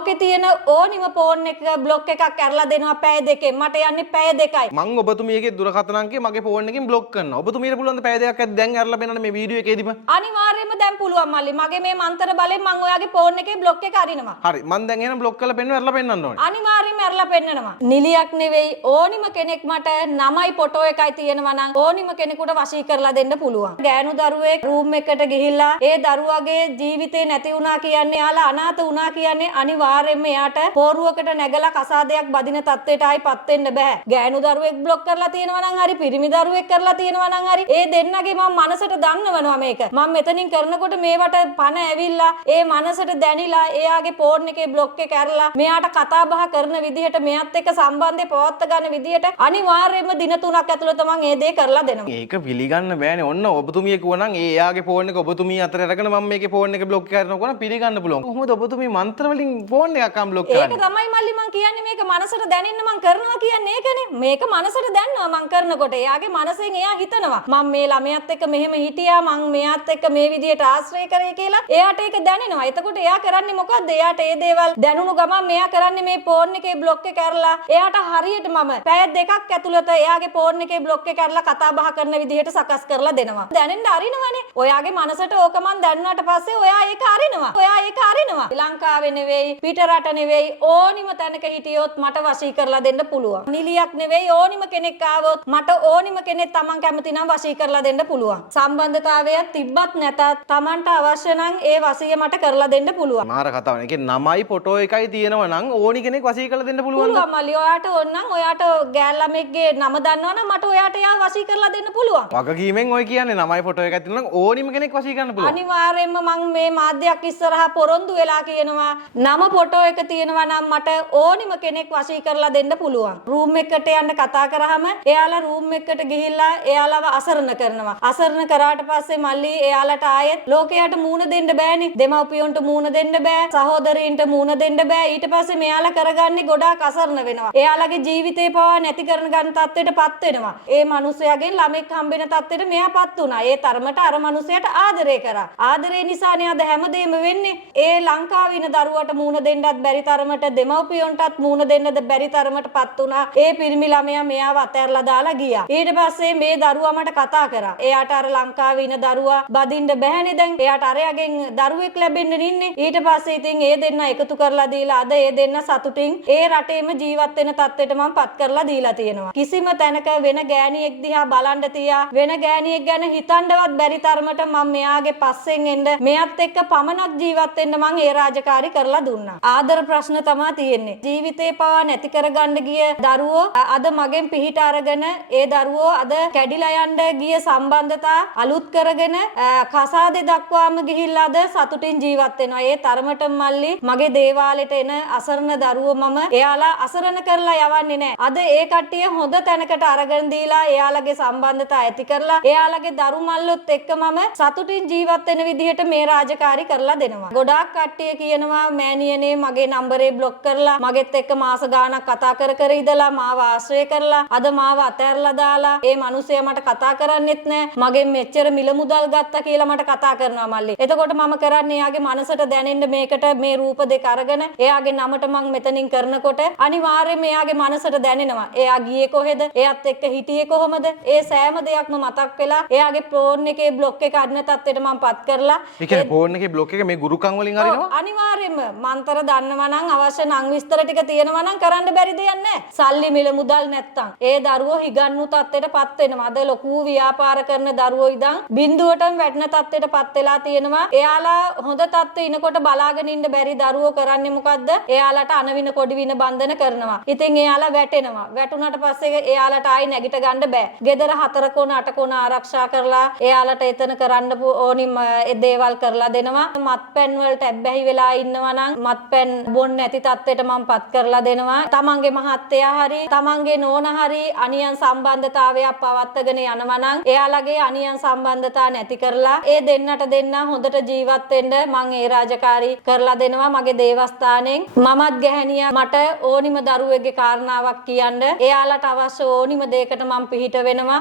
ලෝකේ තියෙන ඕනිම ෆෝන් එක බ්ලොක් එකක් කරලා දෙනවා පැය දෙකෙන්. මට යන්නේ පැය දෙකයි. මං ඔබතුමියගේ දුරකථන අංකය මගේ ෆෝන් එකකින් බ්ලොක් කරනවා. ඔබතුමියට පුළුවන් ද පැය දෙකක් ඇද්දි දැන් අරලා පෙන්නන්න මේ වීඩියෝ එකේදීම? අනිවාර්යයෙන්ම දැන් පුළුවන් මල්ලි. මගේ මේ මන්තර බලෙන් මං ඔයාගේ ෆෝන් එකේ බ්ලොක් එක අරිනවා. හරි මං දැන් එහෙනම් බ්ලොක් කරලා පෙන්නුවා අරලා පෙන්නන්න ඕනේ. අනිවාර්යයෙන්ම අරලා පෙන්නනවා. නිලියක් නෙවෙයි ඕනිම කෙනෙක් මට නමයි ෆොටෝ එකයි තියෙනවා නම් ඕනිම කෙනෙකුට වශී කරලා දෙන්න පුළුවන්. ගෑනු දරුවෙක් රූම් එකට ගිහිල්ලා ඒ දරුවාගේ ජීවිතේ නැති වුණා කියන්නේ යාලා අනාථ වුණා කියන්නේ අනිවාර්යයෙන්ම එයාට පෝරුවකට නැගලා කසාදයක් බදින තත්ත්වයට ආයිපත් වෙන්න බෑ. ගෑනු දරුවෙක් බ්ලොක් කරලා තියෙනවා නම් හරි පිරිමි දරුවෙක් කරලා තියෙනවා නම් හරි ඒ දෙන්නගේ මම මනසට දන්නවනවා මේක. මම මෙතනින් කරනකොට මේවට පණ ඇවිල්ලා ඒ මනසට දැනිලා එයාගේ ෆෝන් එකේ බ්ලොක් එක කරලා මෙයාට කතා බහ කරන විදිහට මෙයත් එක්ක සම්බන්ධය පවත්වා ගන්න විදිහට අනිවාර්යයෙන්ම දින 3ක් ඇතුළත මම ඒ දේ කරලා දෙනවා. ඒක පිළිගන්න බෑනේ. ඔන්න ඔබතුමිය කිව්වනම් ඒ එයාගේ ෆෝන් එක ඔබතුමිය අතර අරගෙන මම මේකේ ෆෝන් එක බ්ලොක් කරනකොට නම් පිළිගන්න පුළුවන්. කොහොමද ඔබතුමිය මන්ත්‍ර වලින් ෆෝන් එකක් අම් බ්ලොක් කරන්නේ? ඒක තමයි මල්ලි මං කියන්නේ මේක මනසට දැනෙන්න මං කරනවා කියන්නේ ඒකනේ. මේක මනසට දැනනවා මං කරනකොට. එයාගේ මනසෙන් එයා හිතනවා මම මේ ළමයාත් එක්ක මෙහෙම හිටියා මං මෙයාත් එක්ක මේ විදියට ආශ්‍රය කරේ කියලා. එයාට ඒක දැනෙනවා. එතකොට එයා කරන්නේ මොකද්ද? එයාට ඒ දේවල් දැනුණු ගමන් මෙයා කරන්නේ මේ ෆෝන් එකේ බ්ලොක් එක කරලා එයාට හරියට මම පැය දෙකක් ඇතුළත එයාගේ ෆෝන් එකේ බ්ලොක් එක කරලා කතා බහ කරන විදිහට සකස් කරලා දෙනවා. දැනෙන්න අරිනවනේ. ඔයාගේ මනසට ඕක මං දැනුණාට පස්සේ ඔයා ඒක අරිනවා. ඔයා ඒක අරිනවා. ශ්‍රී ලංකාවේ නෙවෙයි පිට රට නෙවෙයි ඕනිම තැනක හිටියොත් මට වශී කරලා දෙන්න පුළුවන්. නිලියක් නෙවෙයි ඕනිම කෙනෙක් ආවොත් මට ඕනිම කෙනෙක් Taman කැමති නම් වශී කරලා දෙන්න පුළුවන්. සම්බන්ධතාවය තිබ්බත් නැතත් Tamanට අවශ්‍ය නම් ඒ වශීය මට කරලා දෙන්න පුළුවන්. මාර කතාවනේ. ඒකේ නමයි ෆොටෝ එකයි තියෙනවා නම් ඕනි කෙනෙක් වශී කරලා දෙන්න පුළුවන්. පුළුවන් මල්ලි. ඔයාට ඕන නම් ඔයාට ගෑල් ළමෙක්ගේ නම දන්නවනම් මට ඔයාට එයා වශී කරලා දෙන්න පුළුවන්. වගකීමෙන් ඔය කියන්නේ නමයි ෆොටෝ එකක් තියෙනවා නම් ඕනිම කෙනෙක් වශී කරන්න පුළුවන්. අනිවාර්යයෙන්ම මම මේ මාධ්‍යයක් ඉස්සරහා පොරොන්දු වෙලා කියනවා නම ෆොටෝ එක තියෙනවා නම් මට ඕනිම කෙනෙක් වශී කරලා දෙන්න පුළුවන්. රූම් එකට යන්න කතා කරාම එයාලා රූම් එකට ගිහිල්ලා එයාලව අසරණ කරනවා. අසරණ කරාට පස්සේ මල්ලි එයාලට ආයෙත් ලෝකයට මූණ දෙන්න බෑනේ. දෙමව්පියන්ට මූණ දෙන්න බෑ. සහෝදරයින්ට මූණ දෙන්න බෑ. ඊට පස්සේ මෙයාලා කරගන්නේ ගොඩාක් අසරණ වෙනවා. එයාලගේ ජීවිතේ පවා නැති කරන ගන්න තත්ත්වයටපත් වෙනවා. ඒ මිනිසයාගෙන් ළමෙක් හම්බෙන තත්ත්වෙට මෙයාපත් වුණා. ඒ තරමට අර මිනිසයාට ආදරය කරා. ආදරේ නිසානේ අද හැමදේම වෙන්නේ. ඒ ලංකාවේ ඉන්න දරුවට මූණ දෙන්නත් බැරි තරමට දෙමව්පියන්ටත් මූණ දෙන්නද බැරි තරමටපත් වුණා. ඒ පිරිමි ළමයා මෙයාව අතහැරලා දාලා ගියා. ඊට පස්සේ මේ දරුවා මට කතා කරා. එයාට අර ලංකාවේ ඉන්න දරුවා බදින්න බැහැනේ දැන්. එයාට අරයාගෙන් දරුවෙක් ලැබෙන්න ඉන්නේ. ඊට පස්සේ ඉතින් ඒ දෙන්න එකතු කරලා දීලා අද ඒ දෙන්න සතුටින් ඒ රටේම ජීවත් වෙන තත්ත්වයට මම පත් කරලා දීලා තියෙනවා. කිසිම තැනක වෙන ගෑණියෙක් දිහා බලන්න තියා වෙන ගෑණියෙක් ගැන හිතන්නවත් බැරි තරමට මම මෙයාගේ පස්සෙන් එන්න මෙයත් එක්ක පමණක් ජීවත් වෙන්න මම ඒ රාජකාරී කරලා දුන්නා. ආදර ප්‍රශ්න තමයි තියෙන්නේ. ජීවිතේ පවා නැති කරගන්න ගිය දරුවෝ අද මගෙන් පිහිට අරගෙන ඒ දරුවෝ අද කැඩිලා යන්න ගිය සම්බන්ධතා අලුත් කරගෙන කසාදේ දක්වාම ගිහිල්ලා අද සතුටින් ජීවත් වෙනවා. ඒ තරමට මල්ලි මගේ දේවාලෙට එන අසරණ දරුවෝ මම එයාලා අසරණ කරලා යවන්නේ නැහැ. අද ඒ කට්ටිය හොඳ තැනකට අරගෙන දීලා එයාලගේ සම්බන්ධතා ඇති කරලා එයාලගේ දරු මල්ලොත් එක්ක මම සතුටින් ජීවත් වෙන විදිහට මේ රාජකාරී කරලා දෙනවා. ගොඩාක් කට්ටිය කියනවා මෑණියනේ මගේ නම්බරේ බ්ලොක් කරලා මගෙත් එක්ක මාස ගාණක් කතා කර කර ඉඳලා මාව ආශ්‍රය කරලා අද මාව අතහැරලා දාලා ඒ මිනිස්සයා මට කතා කරන්නෙත් නැහැ. මගෙන් මෙච්චර මිල මුදල් ගත්තා කියලා මට කතා කරනවා මල්ලි. එතකොට මම කරන්නේ එයාගේ මනසට දැනෙන්න මේකට මේ රූප දෙක අරගෙන එයාගේ නමට මං මෙතනින් කරනකොට අනිවාර්යයෙන්ම එයාගේ මනසට දැනෙනවා. එයා ගියේ කොහෙද? එයාත් එක්ක හිටියේ කොහොමද? ඒ සෑම දෙයක්ම මතක් වෙලා එයාගේ ෆෝන් එකේ බ්ලොක් එක අරින තත්ත්වයට මම පත් කරලා ඒ කියන්නේ ෆෝන් එකේ බ්ලොක් එක මේ ගුරුකම් වලින් අරිනවා? අනිවාර්යයෙන්ම මන්තර දන්නවා නම් අවශ්‍ය නම් විස්තර ටික තියෙනවා නම් කරන්න බැරි දෙයක් නැහැ. සල්ලි මිල මුදල් නැත්තම් ඒ දරුවෝ හිගන්නු තත්ත්වයටපත් වෙනවා. අද ලොකු ව්‍යාපාර කරන දරුවෝ ඉඳන් බිඳුවටම වැටෙන තත්ත්වයටපත් වෙලා තියෙනවා. එයාලා හොඳ තත්ත්වෙ ඉනකොට බලාගෙන ඉන්න බැරි දරුවෝ කරන්නේ මොකද්ද? එයාලට අනවින කොඩි වින බන්ධන කරනවා. ඉතින් එයාලා වැටෙනවා. වැටුණාට පස්සේ එයාලට ආයි නැගිට ගන්න බෑ. ගෙදර 4 කොන 8 කොන ආරක්ෂා කරලා එයාලට එතන කරන්න ඕනිම ඒ දේවල් කරලා දෙනවා. මත්පැන් වලට ඇබ්බැහි වෙලා ඉන්නවා නම් මත්පැන් බොන්න නැති තත්ත්වයට මම පත් කරලා දෙනවා. තමන්ගේ මහත්තයා හරි තමන්ගේ නෝනා හරි අනියන් සම්බන්ධතාවයක් පවත්වාගෙන යනවා නම් එයාලගේ අනියන් සම්බන්ධතා නැති කරලා ඒ දෙන්නට දෙන්න හොඳට ජීවත් වෙන්න මම ඒ රාජකාරී කරලා දෙනවා මගේ දේවස්ථානෙන්. මමත් ගැහණියා මට ඕනිම දරුවෙක්ගේ කාරණාවක් කියන්න එයාලට අවශ්‍ය ඕනිම දෙයකට මම පිහිට වෙනවා.